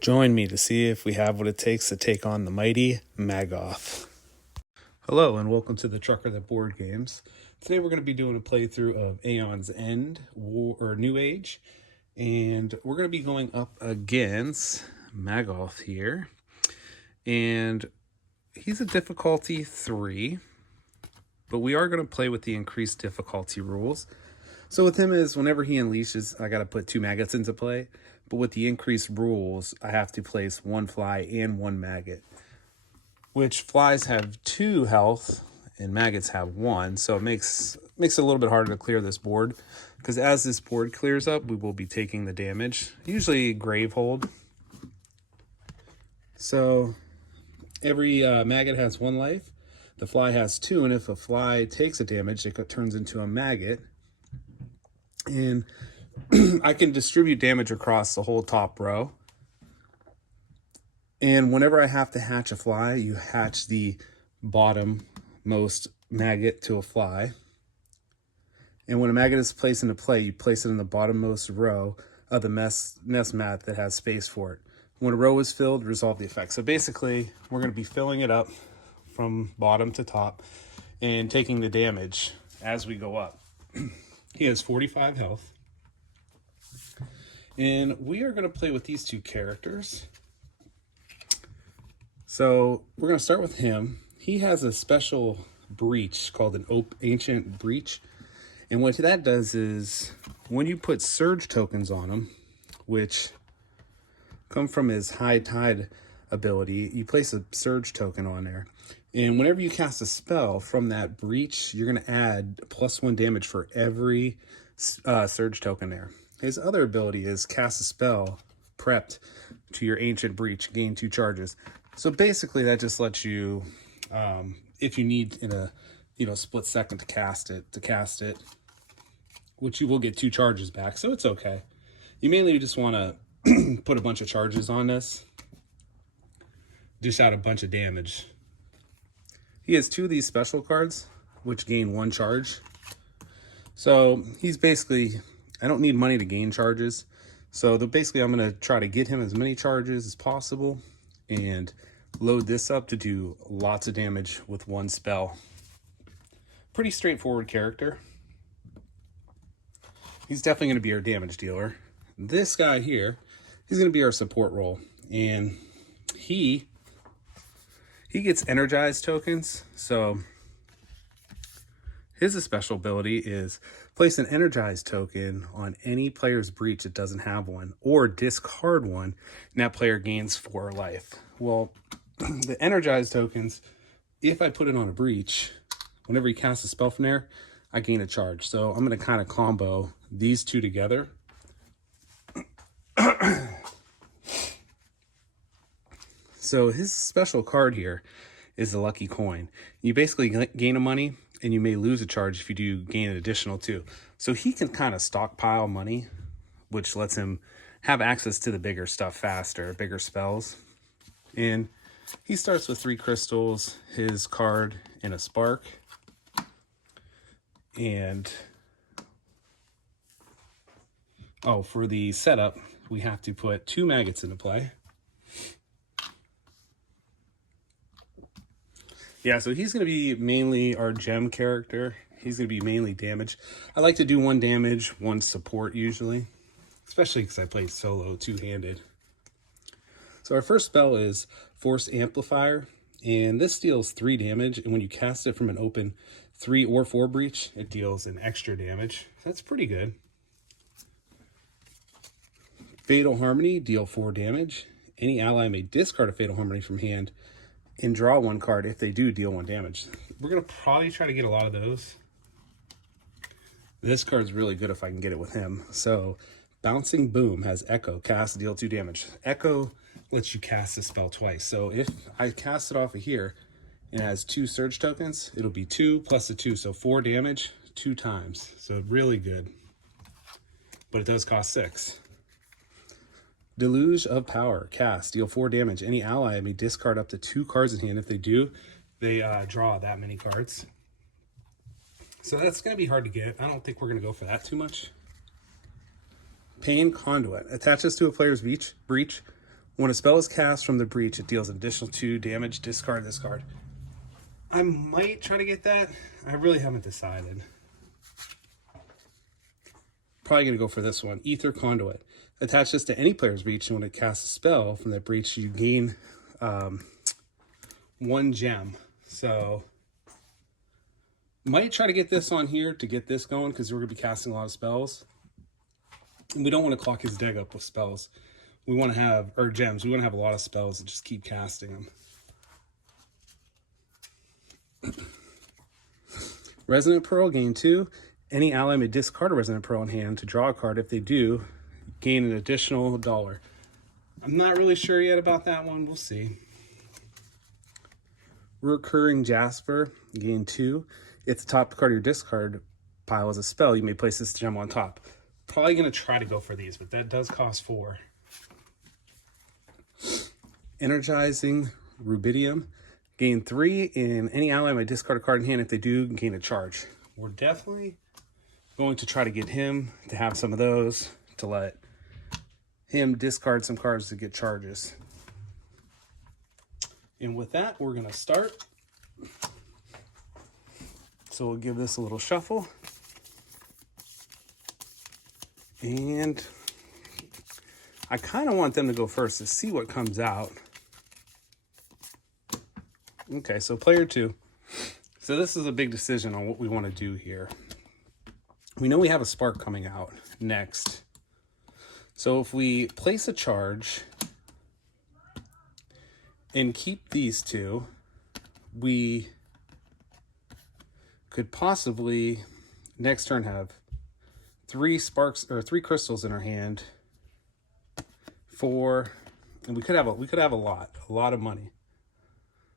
Join me to see if we have what it takes to take on the mighty Maggoth. Hello and welcome to the Trucker That Board Games. Today we're going to be doing a playthrough of Aeon's End, or New Age, and we're going to be going up against Maggoth here, and he's a difficulty 3, but we are going to play with the increased difficulty rules. So with him is whenever he unleashes, I got to put 2 maggots into play. But with the increased rules, I have to place 1 fly and 1 maggot, which flies have 2 health and maggots have 1. So it makes it a little bit harder to clear this board, because as this board clears up, we will be taking the damage, usually Gravehold. So every maggot has 1 life. The fly has 2, and if a fly takes a damage, it turns into a maggot. And I can distribute damage across the whole top row. And whenever I have to hatch a fly, you hatch the bottom-most maggot to a fly. And when a maggot is placed into play, you place it in the bottommost row of the nest mat that has space for it. When a row is filled, resolve the effect. So basically, we're going to be filling it up from bottom to top and taking the damage as we go up. He has 45 health. And we are going to play with these 2 characters. So we're going to start with him. He has a special breach called an ancient breach. And what that does is when you put surge tokens on him, which come from his high tide ability, you place a surge token on there. And whenever you cast a spell from that breach, you're going to add +1 damage for every surge token there. His other ability is cast a spell prepped to your ancient breach, gain 2 charges. So basically that just lets you, if you need in a split second to cast it, which you will get 2 charges back. So it's okay. You mainly just want to put a bunch of charges on this, dish out a bunch of damage. He has 2 of these special cards, which gain 1 charge. So he's basically, I don't need money to gain charges. So basically I'm going to try to get him as many charges as possible and load this up to do lots of damage with 1 spell. Pretty straightforward character. He's definitely going to be our damage dealer. This guy here, he's going to be our support role. And he gets energized tokens. So his special ability is place an energized token on any player's breach that doesn't have one, or discard one, and that player gains 4 life. Well, the energized tokens, if I put it on a breach, whenever he casts a spell from there, I gain a charge. So I'm going to kind of combo these 2 together. So his special card here is the lucky coin. You basically gain a money, and you may lose a charge if you do gain an additional 2. So he can kind of stockpile money, which lets him have access to the bigger stuff faster, bigger spells. And he starts with 3 crystals, his card, and a spark. And for the setup, we have to put 2 maggots into play. Yeah, so he's going to be mainly our gem character. He's going to be mainly damage. I like to do 1 damage, 1 support usually, especially because I play solo 2-handed. So our first spell is Force Amplifier, and this deals 3 damage, and when you cast it from an open 3 or 4 breach, it deals an extra damage. That's pretty good. Fatal Harmony, deal 4 damage. Any ally may discard a Fatal Harmony from hand and draw 1 card if they do deal 1 damage. We're going to probably try to get a lot of those. This card's really good if I can get it with him. So Bouncing Boom has Echo, cast, deal 2 damage. Echo lets you cast the spell twice. So if I cast it off of here and it has 2 surge tokens, it'll be 2 plus a 2, so 4 damage 2 times. So really good. But it does cost 6. Deluge of Power, cast, deal 4 damage. Any ally may discard up to 2 cards in hand. If they do, they draw that many cards. So that's going to be hard to get. I don't think we're going to go for that too much. Pain Conduit attaches to a player's breach. When a spell is cast from the breach, it deals an additional 2 damage. Discard this card. I might try to get that. I really haven't decided. Probably going to go for this one. Aether Conduit. Attach this to any player's breach, and when it casts a spell from that breach, you gain 1 gem. So, might try to get this on here to get this going, because we're going to be casting a lot of spells. And we don't want to clock his deck up with spells. We want to have, or gems, we want to have a lot of spells and just keep casting them. Resonant Pearl, gain 2. Any ally may discard a Resonant Pearl in hand to draw a card. If they do, gain an additional $1. I'm not really sure yet about that one. We'll see. Recurring Jasper, gain 2. If the top card of your discard pile is a spell, you may place this gem on top. Probably going to try to go for these, but that does cost 4. Energizing Rubidium, gain 3, and any ally may discard a card in hand. If they do, gain a charge. We're definitely going to try to get him to have some of those to let him discard some cards to get charges. And with that, we're going to start. So we'll give this a little shuffle. And I kind of want them to go first to see what comes out. Okay, so player 2. So this is a big decision on what we want to do here. We know we have a spark coming out next. So if we place a charge and keep these 2, we could possibly next turn have 3 sparks or 3 crystals in our hand. 4, and we could have a lot of money.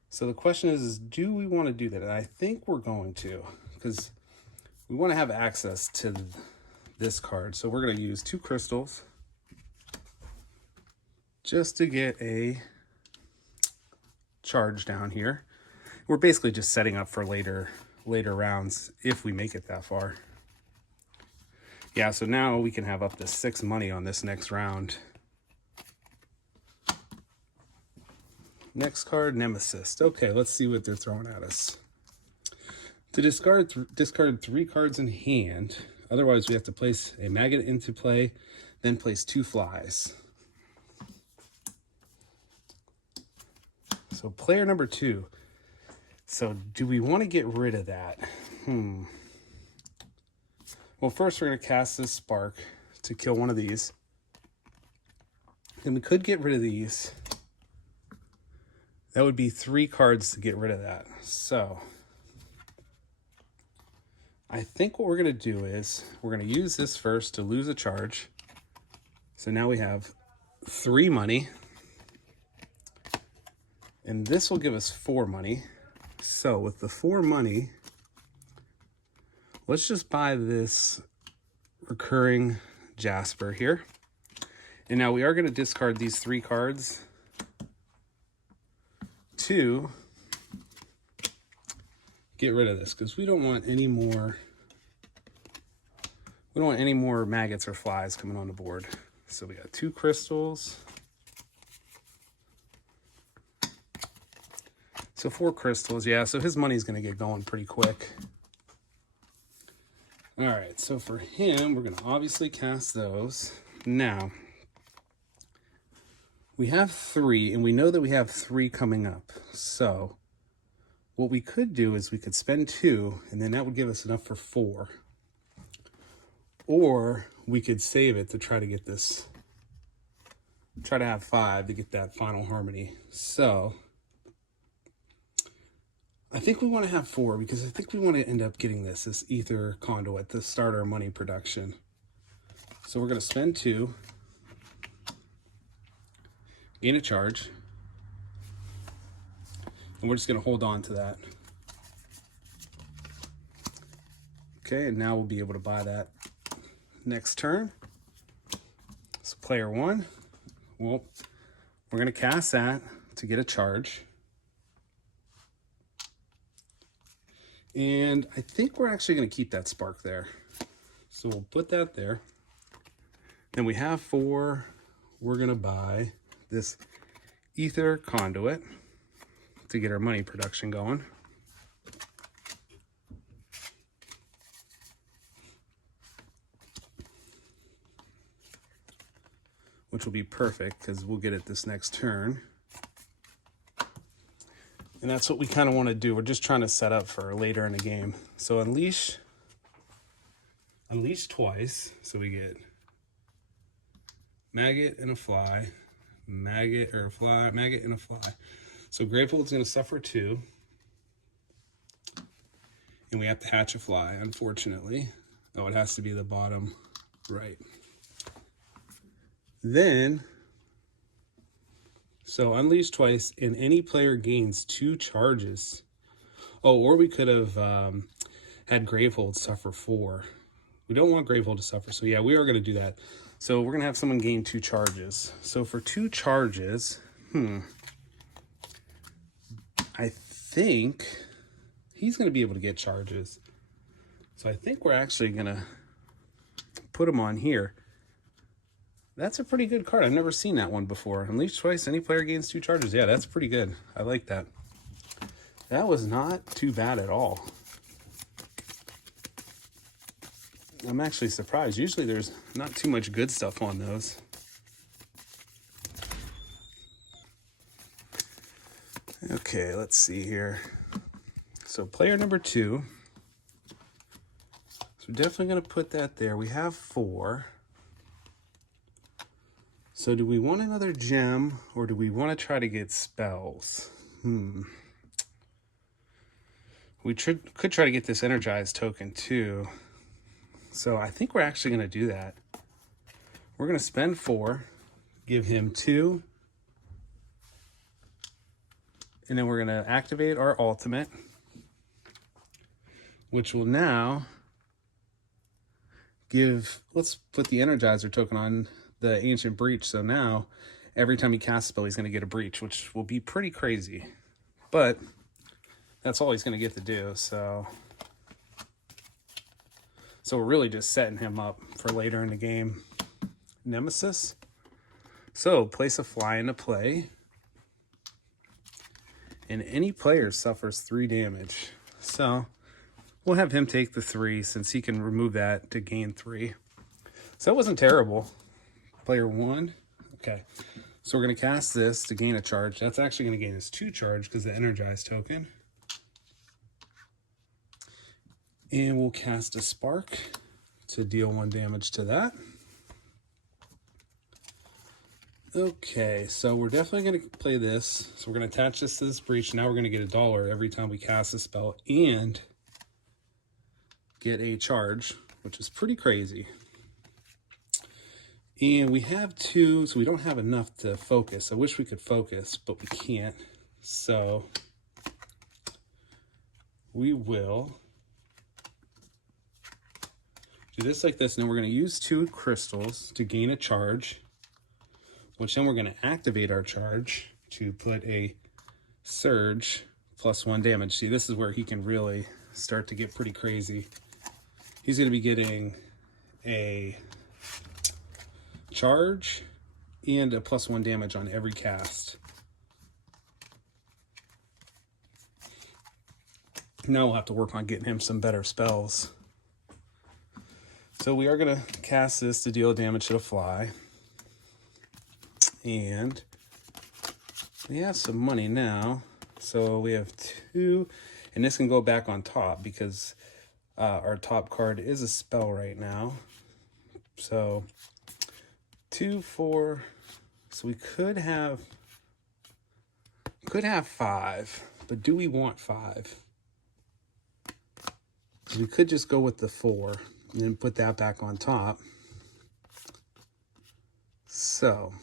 So the question is do we want to do that? And I think we're going to, because we want to have access to this card. So we're going to use 2 crystals just to get a charge down here. We're basically just setting up for later rounds if we make it that far. Yeah, so now we can have up to 6 money on this next round. Next card, Nemesis. Okay, let's see what they're throwing at us. To discard 3 cards in hand. Otherwise, we have to place a maggot into play, then place 2 flies. So player number 2. So do we want to get rid of that? Well, first we're going to cast this spark to kill one of these. Then we could get rid of these. That would be 3 cards to get rid of that. So I think what we're going to do is we're going to use this first to lose a charge. So now we have 3 money. And this will give us 4 money. So with the 4 money, let's just buy this recurring Jasper here. And now we are going to discard these 3 cards to get rid of this, because we don't want any more maggots or flies coming on the board. So we got 2 crystals. So 4 crystals, yeah, so his money's going to get going pretty quick. All right, so for him, we're going to obviously cast those. Now, we have 3, and we know that we have 3 coming up. So what we could do is we could spend 2, and then that would give us enough for 4. Or we could save it to try to get this, try to have 5 to get that final harmony. So I think we want to have 4, because I think we want to end up getting this Aether Conduit to start our money production. So we're going to spend 2, gain a charge, and we're just going to hold on to that. Okay, and now we'll be able to buy that next turn. So player 1, well, we're going to cast that to get a charge. And I think we're actually going to keep that spark there. So we'll put that there. Then we have 4. We're going to buy this Ether Conduit to get our money production going. Which will be perfect because we'll get it this next turn. And that's what we kind of want to do. We're just trying to set up for later in the game. So unleash twice. So we get maggot and a fly, maggot or a fly, maggot and a fly. So Gravehold's going to suffer 2. And we have to hatch a fly, unfortunately. Oh, it has to be the bottom right. Then, so unleash twice, and any player gains 2 charges. Oh, or we could have had Gravehold suffer 4. We don't want Gravehold to suffer, so yeah, we are going to do that. So we're going to have someone gain 2 charges. So for 2 charges, I think he's going to be able to get charges. So I think we're actually going to put him on here. That's a pretty good card. I've never seen that one before. Unleash twice, any player gains 2 charges. Yeah, that's pretty good. I like that. That was not too bad at all. I'm actually surprised. Usually there's not too much good stuff on those. Okay, let's see here. So player number 2. So we're definitely going to put that there. We have 4. So do we want another gem, or do we want to try to get spells? We could try to get this energized token too. So I think we're actually going to do that. We're going to spend 4, give him 2, and then we're going to activate our ultimate, which will now give, let's put the Energizer token on the Ancient Breach. So now every time he casts a spell, he's going to get a breach, which will be pretty crazy. But that's all he's going to get to do. So we're really just setting him up for later in the game. Nemesis. So place a fly into play. And any player suffers 3 damage. So we'll have him take the 3 since he can remove that to gain 3. So that wasn't terrible. Player 1. Okay. So we're going to cast this to gain a charge. That's actually going to gain us 2 charge because the energized token. And we'll cast a spark to deal 1 damage to that. Okay, so we're definitely going to play this. So we're going to attach this to this breach. Now we're going to get $1 every time we cast a spell and get a charge, which is pretty crazy. And we have 2, so we don't have enough to focus. I wish we could focus, but we can't. So we will do this like this, and then we're going to use 2 crystals to gain a charge, which then we're going to activate our charge to put a surge plus 1 damage. See, this is where he can really start to get pretty crazy. He's going to be getting a charge and a plus 1 damage on every cast. Now we'll have to work on getting him some better spells. So we are going to cast this to deal damage to the fly. And we have some money now. So we have 2, and this can go back on top because our top card is a spell right now. So 2, 4. So we could have 5, but do we want 5? We could just go with the 4 and then put that back on top. So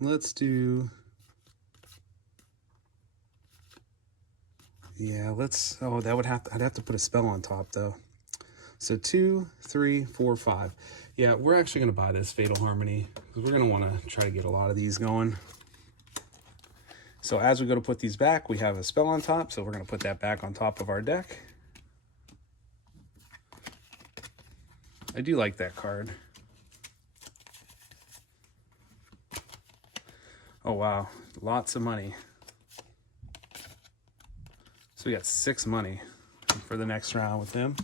let's do, yeah, let's, oh, that would have to, I'd have to put a spell on top though. So 2, 3, 4, 5. Yeah, we're actually going to buy this Fatal Harmony because we're going to want to try to get a lot of these going. So as we go to put these back, we have a spell on top. So we're going to put that back on top of our deck. I do like that card. Oh, wow. Lots of money. So we got 6 money for the next round with him.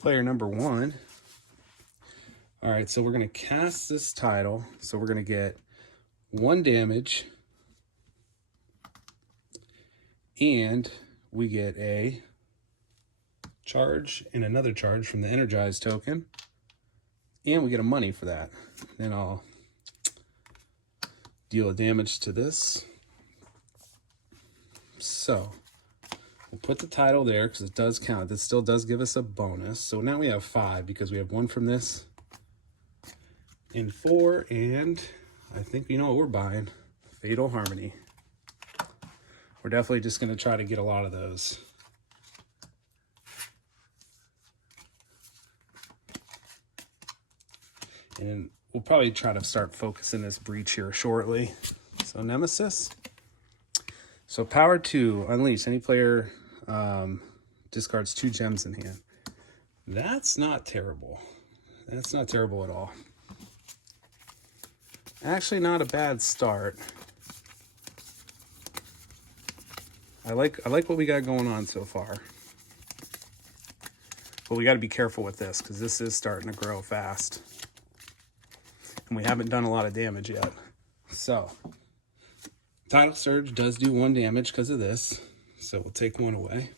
Player number 1. All right, so we're going to cast this title. So we're going to get 1 damage. And we get a charge and another charge from the energized token. And we get a money for that. Then I'll deal a damage to this. So we'll put the title there because it does count. This still does give us a bonus. So now we have 5 because we have 1 from this and 4. And I think you know what we're buying. Fatal Harmony. We're definitely just going to try to get a lot of those. And we'll probably try to start focusing this breach here shortly. So Nemesis. So power 2, unleash. Any player discards 2 gems in hand. That's not terrible. That's not terrible at all. Actually not a bad start. I like what we got going on so far. But we got to be careful with this because this is starting to grow fast. And we haven't done a lot of damage yet. So, Tidal Surge does do 1 damage because of this. So we'll take 1 away.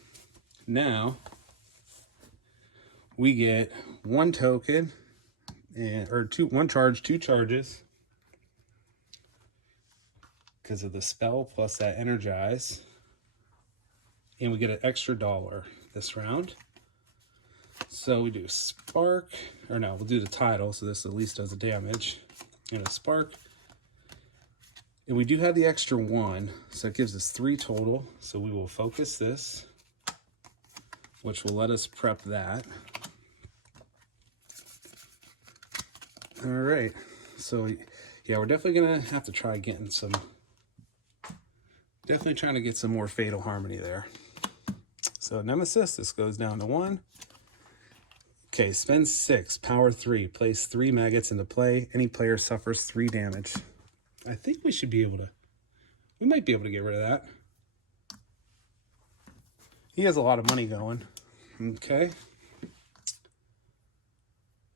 Now, we get 1 token, or 1 charge, 2 charges. Because of the spell plus that energize. And we get an extra $1 this round. So we do Spark, or no, we'll do the title, so this at least does the damage. And a Spark. And we do have the extra 1, so it gives us 3 total. So we will focus this, which will let us prep that. All right, so yeah, we're definitely gonna have to try getting some, definitely trying to get some more Fatal Harmony there. So Nemesis, this goes down to 1. Okay, spend 6, power 3, place 3 maggots into play. Any player suffers 3 damage. I think we should be able to, we might be able to get rid of that. He has a lot of money going. Okay.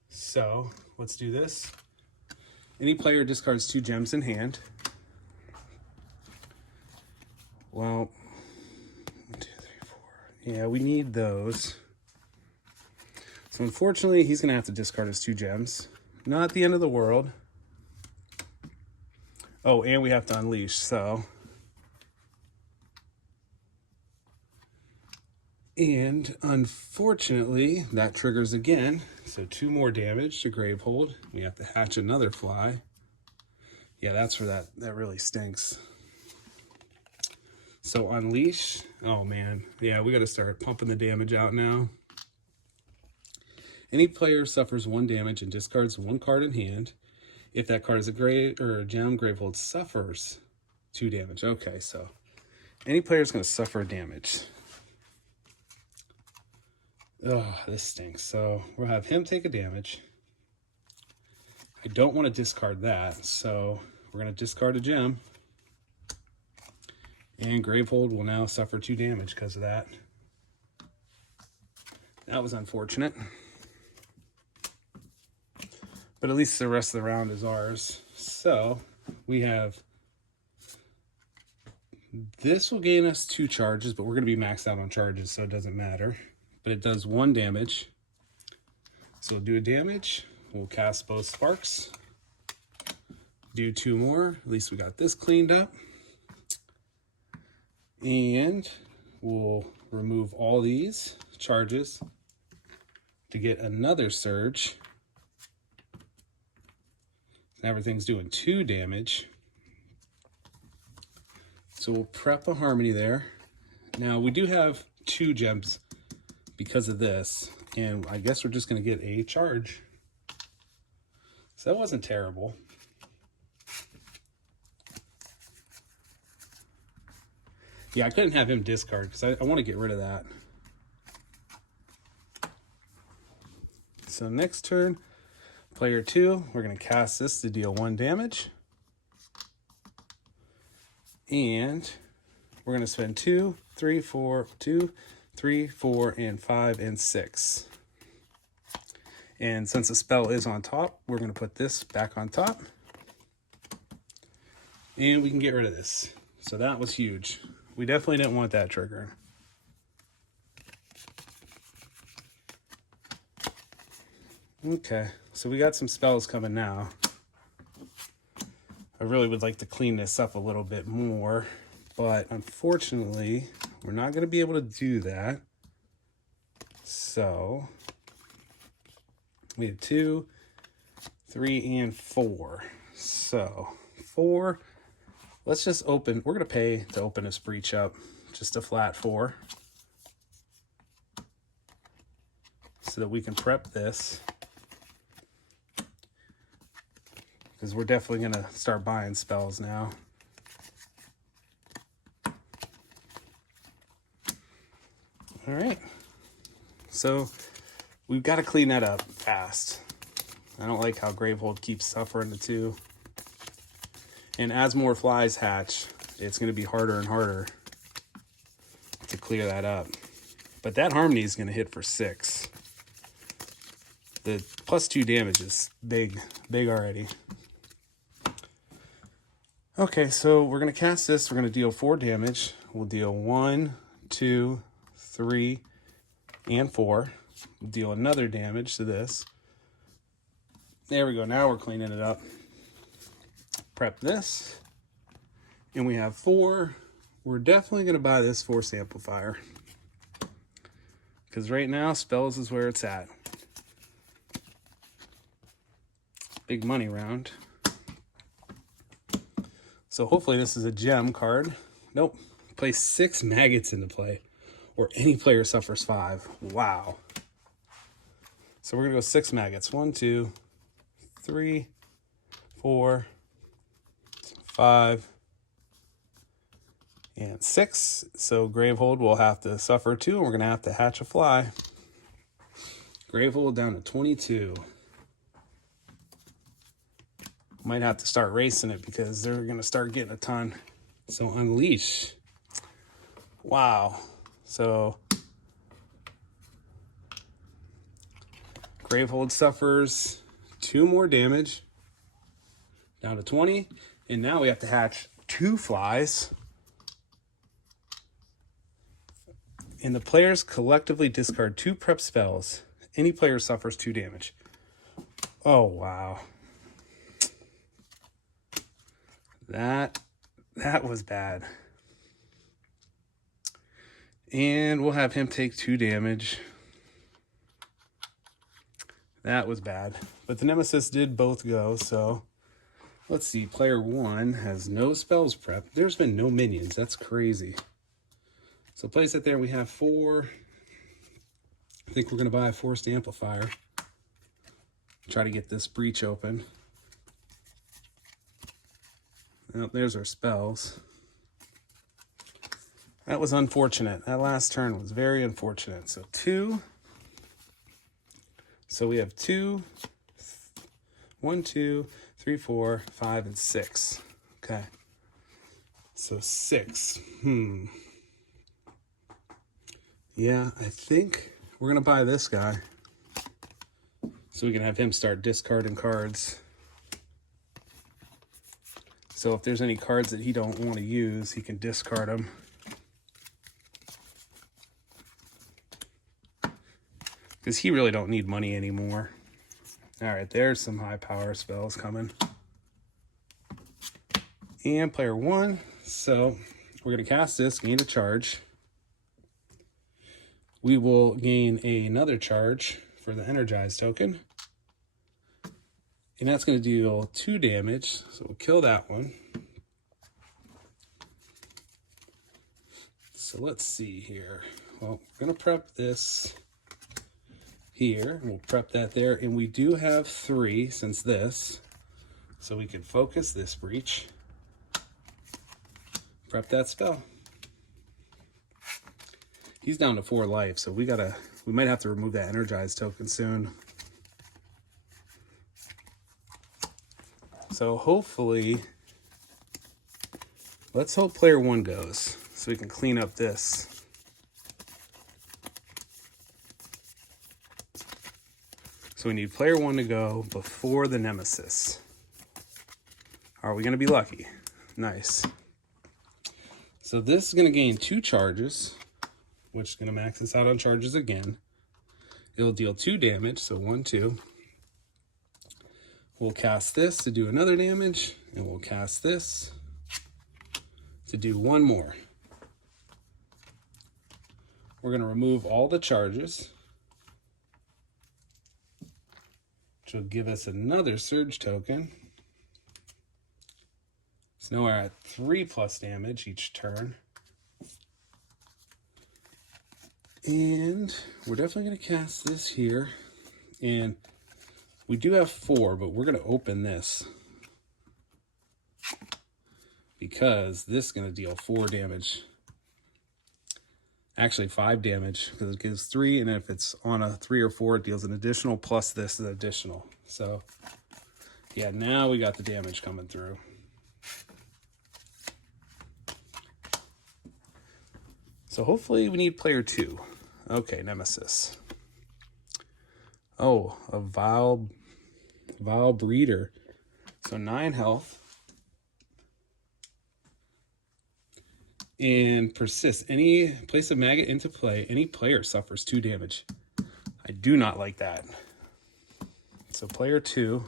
So, let's do this. Any player discards 2 gems in hand. Well, 1, 2, 3, 4. Yeah, we need those. So unfortunately, he's going to have to discard his 2 gems. Not the end of the world. Oh, and we have to unleash, so. And unfortunately, that triggers again. So 2 more damage to Gravehold. We have to hatch another fly. Yeah, that's where that really stinks. So unleash. Oh man, yeah, we got to start pumping the damage out now. Any player suffers 1 damage and discards 1 card in hand. If that card is a gem, Gravehold suffers 2 damage. Okay, so any player is going to suffer damage. Oh, this stinks. So we'll have him take a damage. I don't want to discard that, so we're going to discard a gem. And Gravehold will now suffer 2 damage because of that. That was unfortunate. But at least the rest of the round is ours. So we have, this will gain us 2 charges, but we're going to be maxed out on charges, so it doesn't matter. But it does 1 damage. So we'll do a damage. We'll cast both sparks. Do 2 more. At least we got this cleaned up. And we'll remove all these charges to get another surge. Everything's doing 2 damage. So we'll prep a Harmony there. Now we do have 2 gems because of this, and I guess we're just going to get a charge. So that wasn't terrible. Yeah, I couldn't have him discard because I want to get rid of that. So next turn, player 2, we're going to cast this to deal 1 damage. And we're going to spend 2, 3, 4, 2, 3, 4, and 5, and 6. And since the spell is on top, we're going to put this back on top. And we can get rid of this. So that was huge. We definitely didn't want that trigger. Okay, so we got some spells coming now. I really would like to clean this up a little bit more, but unfortunately, we're not going to be able to do that. So we have 2, 3, and 4. So 4, let's just open. We're going to pay to open this breach up, just a flat 4, so that we can prep this. Because we're definitely going to start buying spells now. All right. So we've got to clean that up fast. I don't like how Gravehold keeps suffering the 2. And as more flies hatch, it's going to be harder and harder to clear that up. But that Harmony is going to hit for 6. The +2 damage is big already. Okay, so we're going to cast this. We're going to deal 4 damage. We'll deal 1, 2, 3, and 4. We'll deal another damage to this. There we go. Now we're cleaning it up. Prep this. And we have 4. We're definitely going to buy this Force Amplifier. Because right now, spells is where it's at. Big money round. So hopefully this is a gem card. Nope. Place 6 maggots into play, or any player suffers 5. Wow. So we're going to go 6 maggots. 1, 2, 3, 4, 5, and 6. So Gravehold will have to suffer 2, and we're going to have to hatch a fly. Gravehold down to 22. Might have to start racing it because they're going to start getting a ton. So unleash. Wow. So Gravehold suffers 2 more damage. Down to 20. And now we have to hatch 2 flies. And the players collectively discard 2 prep spells. Any player suffers 2 damage. Oh, wow. That was bad. And we'll have him take 2 damage. That was bad. But the Nemesis did both go, so let's see. Player 1 has no spells prep. There's been no minions. That's crazy. So place it there. We have 4. I think we're going to buy a Forced Amplifier. Try to get this breach open. Well, there's our spells. That was unfortunate. That last turn was very unfortunate. So 2. So we have 2, 1, 2, 3, 4, 5, and 6. Okay. So 6. Yeah, I think we're going to buy this guy. So we can have him start discarding cards. So if there's any cards that he don't want to use, he can discard them. Because he really don't need money anymore. All right, there's some high power spells coming. And player 1. So we're going to cast this, gain a charge. We will gain another charge for the Energize token. And that's going to deal 2 damage. So we'll kill that one. So let's see here. Well, we're going to prep this here. We'll prep that there. And we do have 3 since this. So we can focus this breach. Prep that spell. He's down to 4 life, so we might have to remove that Energize token soon. So hopefully Let's hope player 1 goes so we can clean up this. So we need player 1 to go before the Nemesis. Are we going to be lucky? Nice. So this is going to gain 2 charges, which is going to max us out on charges again. It'll deal 2 damage, so 1, 2. We'll cast this to do another damage, and we'll cast this to do 1 more. We're going to remove all the charges, which will give us another surge token. So now we're at 3+ damage each turn. And we're definitely going to cast this here. And we do have 4, but we're going to open this because this is going to deal 4 damage. Actually 5 damage because it gives 3, and if it's on a 3 or 4, it deals an additional, plus this is additional. So yeah, now we got the damage coming through. So hopefully we need player 2. Okay, Nemesis. Oh, a vile breeder. So 9 health. And persist. Any place a maggot into play, any player suffers 2 damage. I do not like that. So player 2.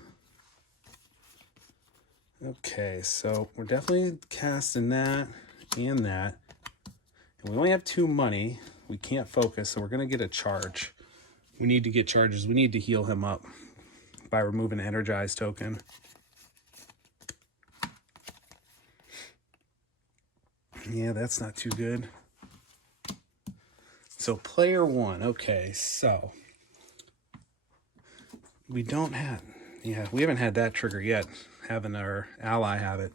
Okay, so we're definitely casting that and that. And we only have 2 money. We can't focus, so we're going to get a charge. We need to get charges. We need to heal him up by removing an energized token. Yeah, that's not too good. So player 1. Okay, so we don't have... Yeah, we haven't had that trigger yet, having our ally have it.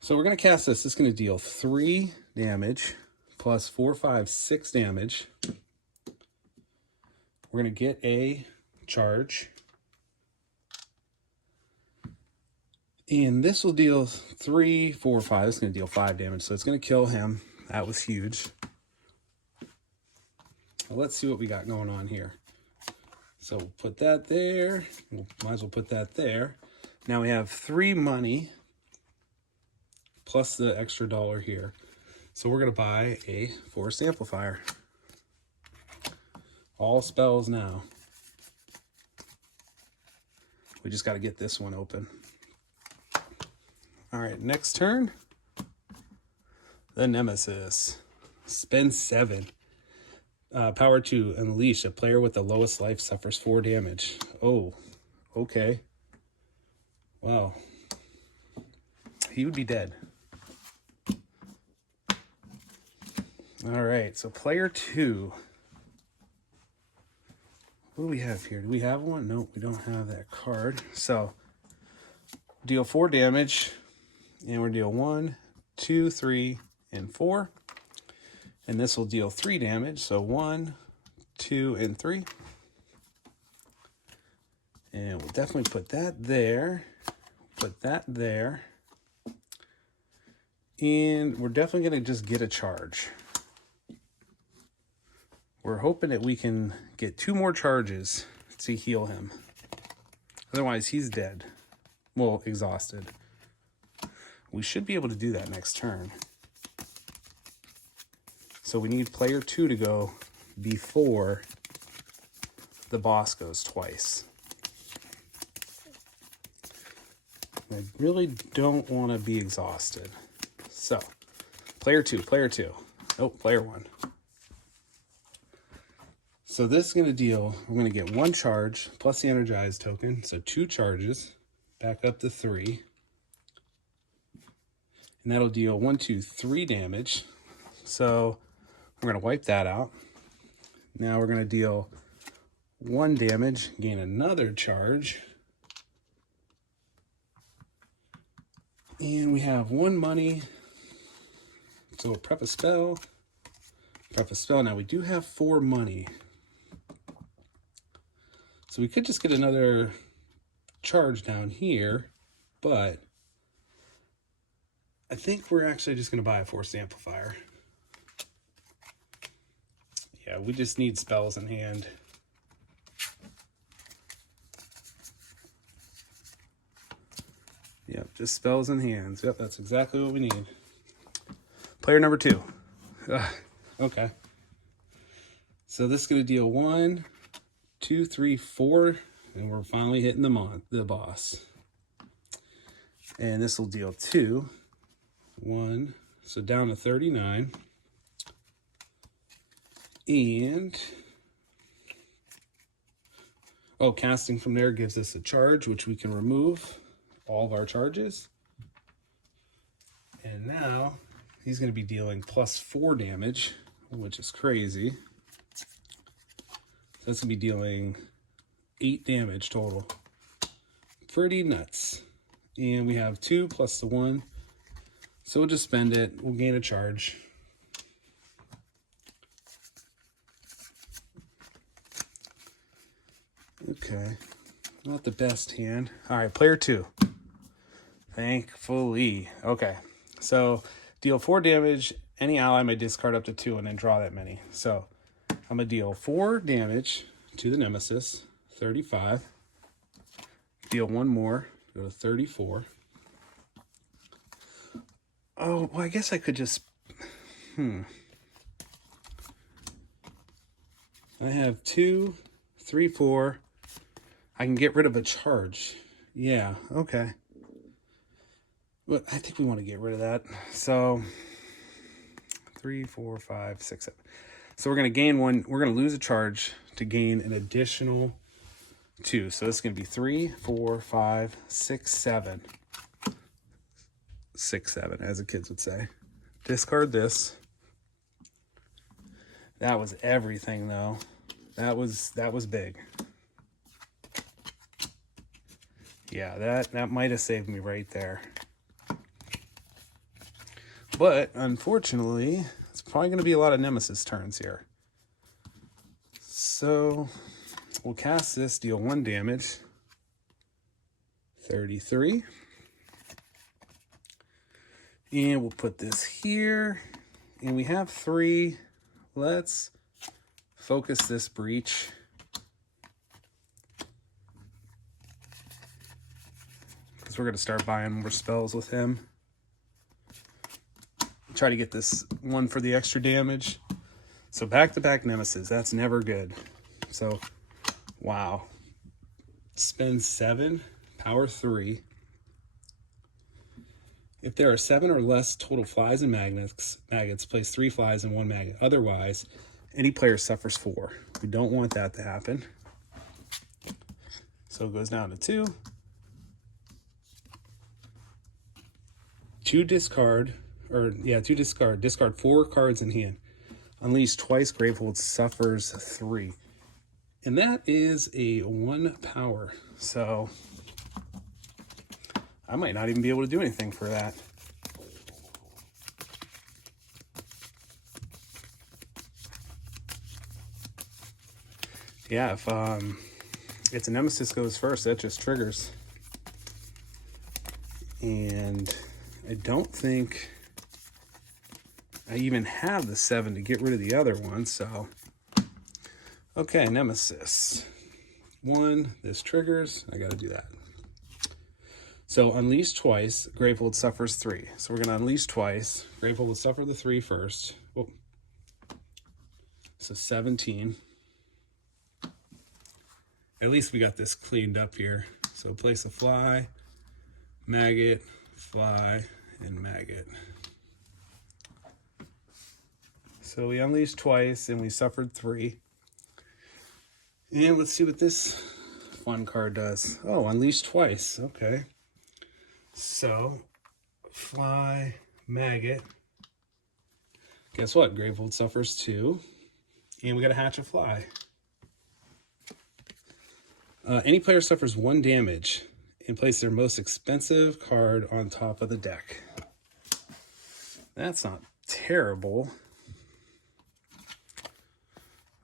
So we're going to cast this. It's going to deal 3 damage plus 4, 5, 6 damage. We're going to get a charge. And this will deal 3, 4, 5. It's going to deal 5 damage, so it's going to kill him. That was huge. Well, let's see what we got going on here. So we'll put that there. Might as well put that there. Now we have 3 money plus the extra $1 here. So we're going to buy a Force Amplifier. All spells now. We just got to get this one open. All right, next turn. The Nemesis. Spend 7. Power 2, unleash. A player with the lowest life suffers 4 damage. Oh, okay. Wow. He would be dead. All right, so player 2. What do we have here? Do we have one? Nope, we don't have that card. So, deal 4 damage, and we're deal 1, 2, 3, and 4. And this will deal 3 damage, so 1, 2, and 3. And we'll definitely put that there. Put that there. And we're definitely going to just get a charge. We're hoping that we can get 2 more charges to heal him. Otherwise, he's dead. Well, exhausted. We should be able to do that next turn. So we need player 2 to go before the boss goes twice. I really don't want to be exhausted. So, player 2. Oh, player 1. So this is going to deal, we're going to get 1 charge plus the energized token. So 2 charges, back up to 3. And that'll deal 1, 2, 3 damage. So we're going to wipe that out. Now we're going to deal 1 damage, gain another charge. And we have 1 money. So we'll prep a spell. Now we do have 4 money. So we could just get another charge down here, but I think we're actually just going to buy a forced amplifier. Yeah, we just need spells in hand. Yep, just spells in hands. Yep, that's exactly what we need. Player number 2. Okay. So this is going to deal 1, 2, 3, 4, and we're finally hitting the boss. And this will deal 2, 1, so down to 39. And, oh, casting from there gives us a charge, which we can remove all of our charges. And now he's going to be dealing +4 damage, which is crazy. So that's going to be dealing 8 damage total. Pretty nuts. And we have 2 plus the 1. So we'll just spend it. We'll gain a charge. Okay. Not the best hand. All right, player 2. Thankfully. Okay. So deal 4 damage. Any ally may discard up to 2 and then draw that many. So I'm going to deal 4 damage to the Nemesis. 35. Deal 1 more. Go to 34. Oh, well, I guess I could just... I have 2, 3, 4. I can get rid of a charge. Yeah, okay. But I think we want to get rid of that. So 3, 4, 5, 6, 7. So we're going to gain 1. We're going to lose a charge to gain an additional 2. So this is going to be 3, 4, 5, 6, 7. 6, 7, as the kids would say. Discard this. That was everything, though. That was big. Yeah, that might have saved me right there. But, unfortunately, it's probably going to be a lot of Nemesis turns here. So, we'll cast this, deal 1 damage. 33. And we'll put this here. And we have 3. Let's focus this breach. Because we're going to start buying more spells with him. Try to get this 1 for the extra damage. So back-to-back Nemesis. That's never good. So, wow. Spend 7. Power 3. If there are 7 or less total flies and maggots, place 3 flies and 1 maggot. Otherwise, any player suffers 4. We don't want that to happen. So it goes down to 2. 2 discard, discard 4 cards in hand. Unleash twice, Gravehold suffers 3. And that is a 1 power. So I might not even be able to do anything for that. Yeah, if a Nemesis goes first, that just triggers. And I don't think I even have the 7 to get rid of the other one, so. Okay, Nemesis. 1, this triggers. I gotta do that. So unleash twice, Gravehold suffers 3. So we're going to unleash twice. Gravehold will suffer the 3 first. Oh. So 17. At least we got this cleaned up here. So place a fly, maggot, fly, and maggot. So we unleashed twice and we suffered 3. And let's see what this fun card does. Oh, unleash twice. Okay. So, fly, maggot. Guess what? Gravehold suffers 2. And we got to hatch a fly. Any player suffers 1 damage and place their most expensive card on top of the deck. That's not terrible.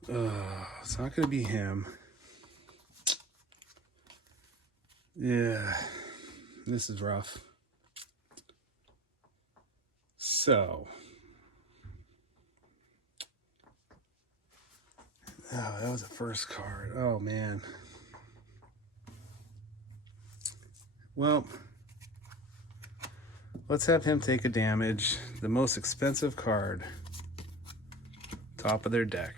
It's not going to be him. Yeah. This is rough. So, oh, that was the first card. Oh, man. Well, let's have him take a damage. The most expensive card. Top of their deck.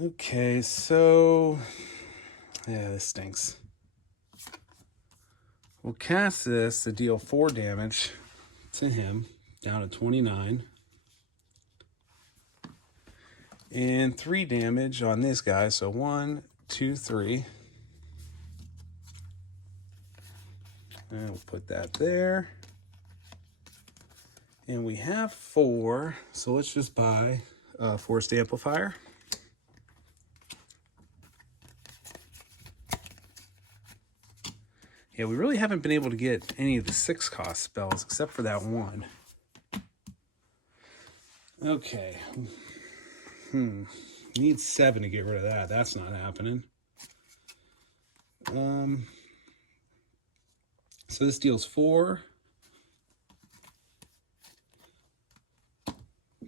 Okay, so... yeah, this stinks. We'll cast this to deal 4 damage to him, down to 29. And 3 damage on this guy, so 1, 2, 3. And we'll put that there. And we have 4, so let's just buy a Forced Amplifier. Yeah, we really haven't been able to get any of the 6-cost spells except for that one. Okay. Need 7 to get rid of that. That's not happening. So this deals 4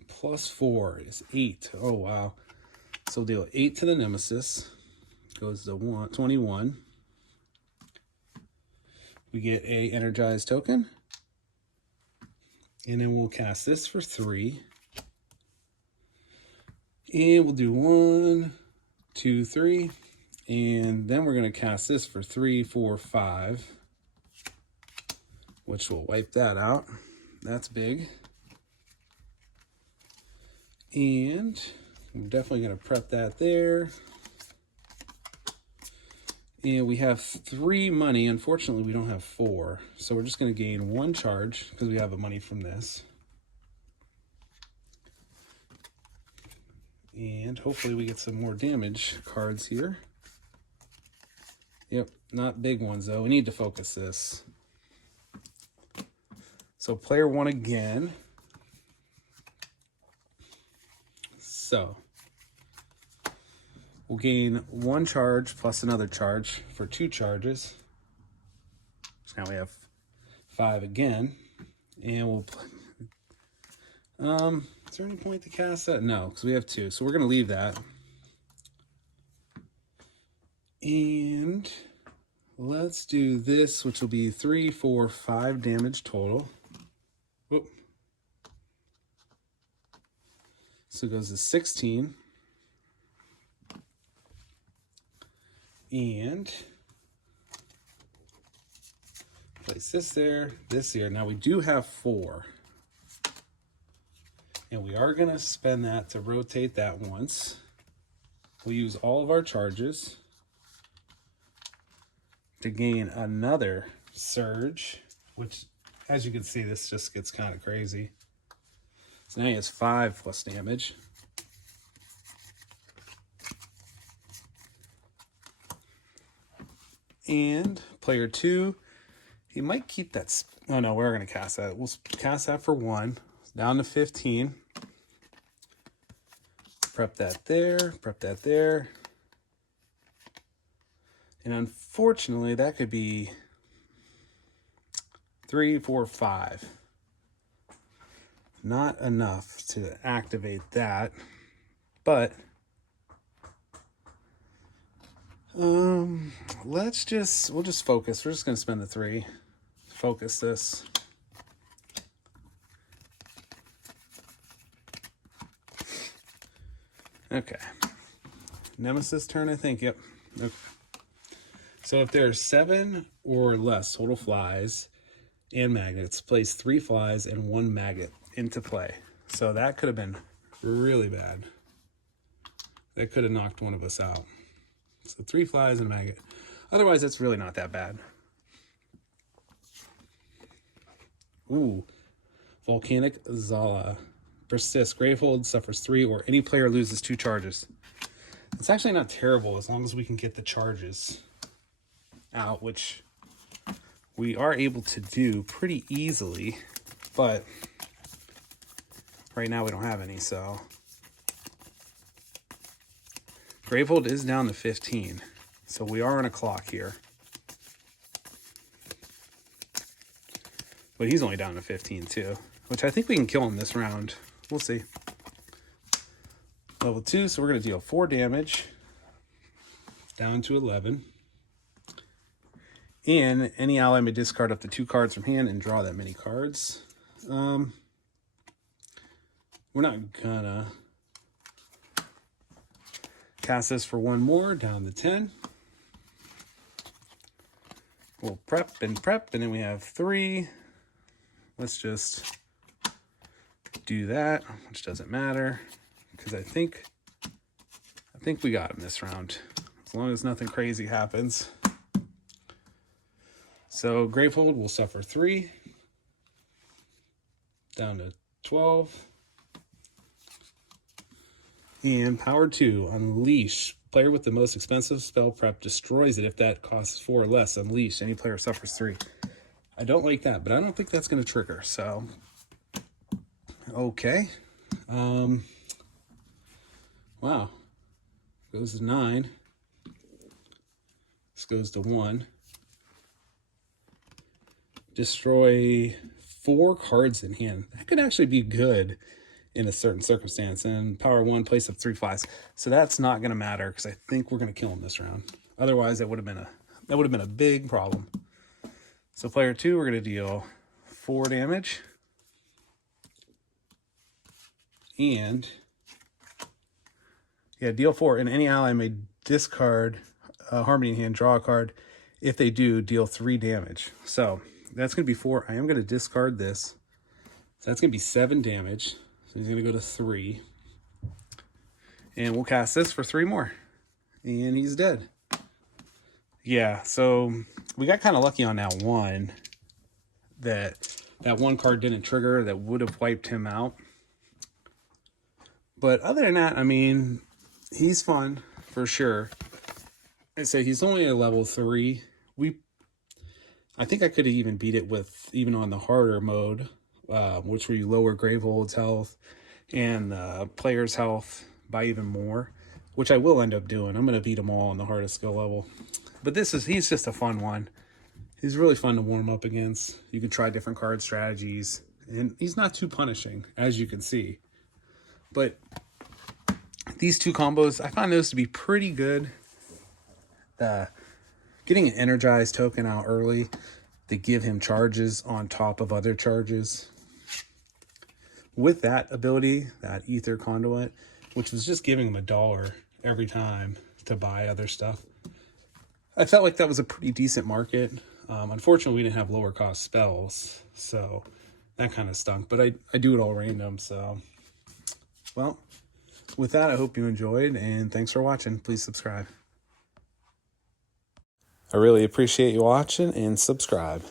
plus 4 is 8. Oh, wow. So we'll deal 8 to the Nemesis. Goes to 21. We get a energized token. And then we'll cast this for 3. And we'll do 1, 2, 3. And then we're going to cast this for 3, 4, 5. Which will wipe that out. That's big. And I'm definitely going to prep that there. And we have 3 money. Unfortunately, we don't have 4. So we're just going to gain 1 charge because we have a money from this. And hopefully we get some more damage cards here. Yep, not big ones though. We need to focus this. So player 1 again. So we'll gain 1 charge plus another charge for 2 charges. So now we have 5 again. And we'll is there any point to cast that? No, because we have 2. So we're going to leave that. And let's do this, which will be 3, 4, 5 damage total. Whoop. So it goes to 16. And place this there, this here. Now we do have 4. And we are going to spend that to rotate that once. We'll use all of our charges to gain another surge, which, as you can see, this just gets kind of crazy. So now he has 5 plus damage. And player 2, he might keep that. Oh no, we're going to cast that. We'll cast that for 1. Down to 15. Prep that there. Prep that there. And unfortunately, that could be 3, 4, 5. Not enough to activate that. But we'll just focus. We're just going to spend the 3. Focus this. Okay. Nemesis turn, I think. Yep. Okay. So if there are 7 or less total flies and magnets, place 3 flies and 1 magnet into play. So that could have been really bad. That could have knocked one of us out. So 3 flies and a magnet. Otherwise, it's really not that bad. Ooh. Volcanic Zala. Persists. Gravehold suffers 3 or any player loses 2 charges. It's actually not terrible as long as we can get the charges out, which we are able to do pretty easily, but right now we don't have any, so. Gravehold is down to 15, so we are on a clock here. But he's only down to 15 too, which I think we can kill him this round. We'll see. Level 2, so we're going to deal 4 damage. Down to 11. And any ally may discard up to 2 cards from hand and draw that many cards. We're not gonna cast this for 1 more, down to 10. We'll prep, and then we have 3. Let's just do that, which doesn't matter, because I think we got him this round, as long as nothing crazy happens. So Gravehold will suffer 3, down to 12. And power 2, Unleash. Player with the most expensive spell prep destroys it if that costs 4 or less. Unleash. Any player suffers 3. I don't like that, but I don't think that's going to trigger. So, okay. Wow. Goes to 9. This goes to 1. Destroy 4 cards in hand. That could actually be good in a certain circumstance. And power 1, place up 3 flies. So that's not going to matter, because I think we're going to kill him this round. Otherwise, that would have been a big problem. So player 2, we're going to deal 4 damage. And yeah, deal 4. And any ally may discard Harmony in hand, draw a card. If they do, deal 3 damage. So that's going to be 4. I am going to discard this. So that's going to be 7 damage. So he's going to go to 3. And we'll cast this for 3 more. And he's dead. Yeah, so we got kind of lucky on that one. That 1 card didn't trigger. That would have wiped him out. But other than that, I mean, he's fun for sure. I say he's only a level 3. I think I could have even beat it with, even on the harder mode, which where you lower Gravehold's health and player's health by even more, which I will end up doing. I'm going to beat them all on the hardest skill level. But he's just a fun one. He's really fun to warm up against. You can try different card strategies, and he's not too punishing, as you can see. But these 2 combos, I find those to be pretty good. Getting an energized token out early to give him charges on top of other charges. With that ability, that Ether Conduit, which was just giving him $1 every time to buy other stuff, I felt like that was a pretty decent market. Unfortunately, we didn't have lower cost spells, so that kind of stunk. But I do it all random, so... Well, with that, I hope you enjoyed, and thanks for watching. Please subscribe. I really appreciate you watching, and subscribe.